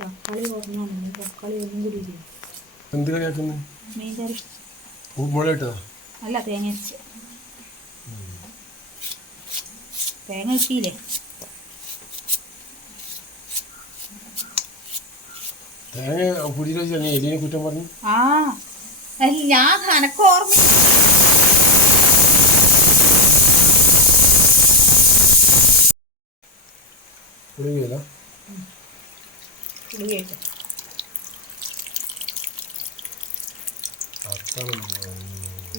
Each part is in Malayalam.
തക്കാളി കുറഞ്ഞാണ് തക്കാളി ഒന്നും കൂടി ഇല്ല. എന്ത് കറിയാക്കുന്നു? മീൻ കറി. മുളക് ഇട്ടതാ? അല്ല, തേങ്ങ അരച്ച്. തേങ്ങ ഇട്ടില്ലേ? തേങ്ങ പുതിയ എലിനെ കുറ്റം പറഞ്ഞു. ആ ഞാൻ കണക്ക് ഓർമ്മ പുളിയില്ല. പുളിയായിട്ട്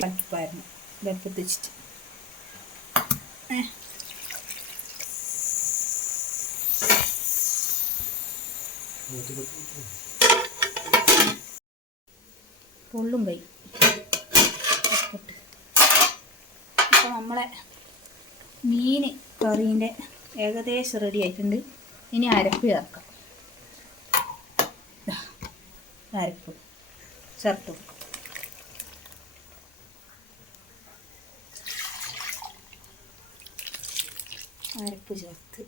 അടുപ്പായിരുന്നു അടുപ്പത്ത് വെച്ചിട്ട്. പൊള്ളും കൈ. അപ്പോൾ നമ്മളെ മീൻ കറീൻ്റെ ഏകദേശം റെഡി ആയിട്ടുണ്ട്. ഇനി അരപ്പ് ചേർക്കാം. അരപ്പ് ചേർത്ത് കൊടുക്കും. അരപ്പ് ചേർത്ത്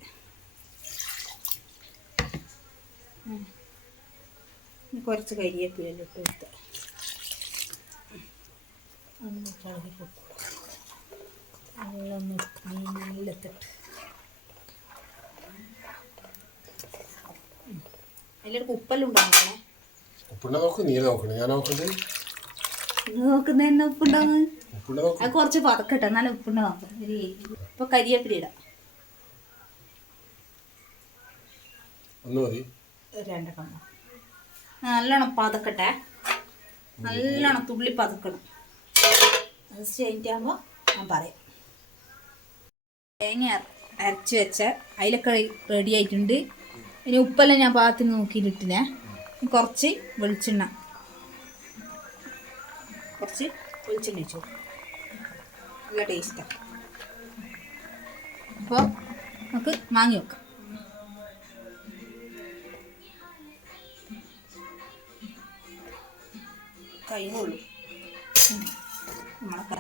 കുറച്ച് കരിയേപ്പിലെല്ലാം ഇട്ട് കൊടുത്ത് ഒന്ന് കളകി കൊടുക്കും. നല്ലൊന്ന് മീനിലെത്തിട്ട് അതിലേക്ക് ഉപ്പെല്ലാം ഉണ്ടാക്കണേ. ഉപ്പുണ്ട നോക്ക്, നീ നോക്കണേ, ഞാൻ നോക്കണ്ടേ? നോക്കുന്ന തന്നെ ഉപ്പുണ്ടാന്ന്. അത് കുറച്ച് പതക്കട്ടെ, എന്നാലും ഉപ്പുണ്ട നോക്കാം. ഇപ്പൊ കരിയേപ്പില ഇടാം. ഒന്ന് മതി. രണ്ടെണ്ണം നല്ലോണം പതക്കട്ടെ. നല്ലോണം തുള്ളി പതക്കണം. അത് കഴിഞ്ഞിട്ടാകുമ്പോൾ ഞാൻ പറയാം. തേങ്ങ അരച്ച് വെച്ച അതിലൊക്കെ റെഡി ആയിട്ടുണ്ട്. ഇനി ഉപ്പെല്ലാം ഞാൻ പാകത്തിന് നോക്കിയിട്ടിനെ. കുറച്ച് വെളിച്ചെണ്ണ വെച്ചു. നല്ല ടേസ്റ്റാണ്. അപ്പോൾ നമുക്ക് വാങ്ങി വെക്കാം. കഴിഞ്ഞുള്ളൂ നമ്മളൊക്കെ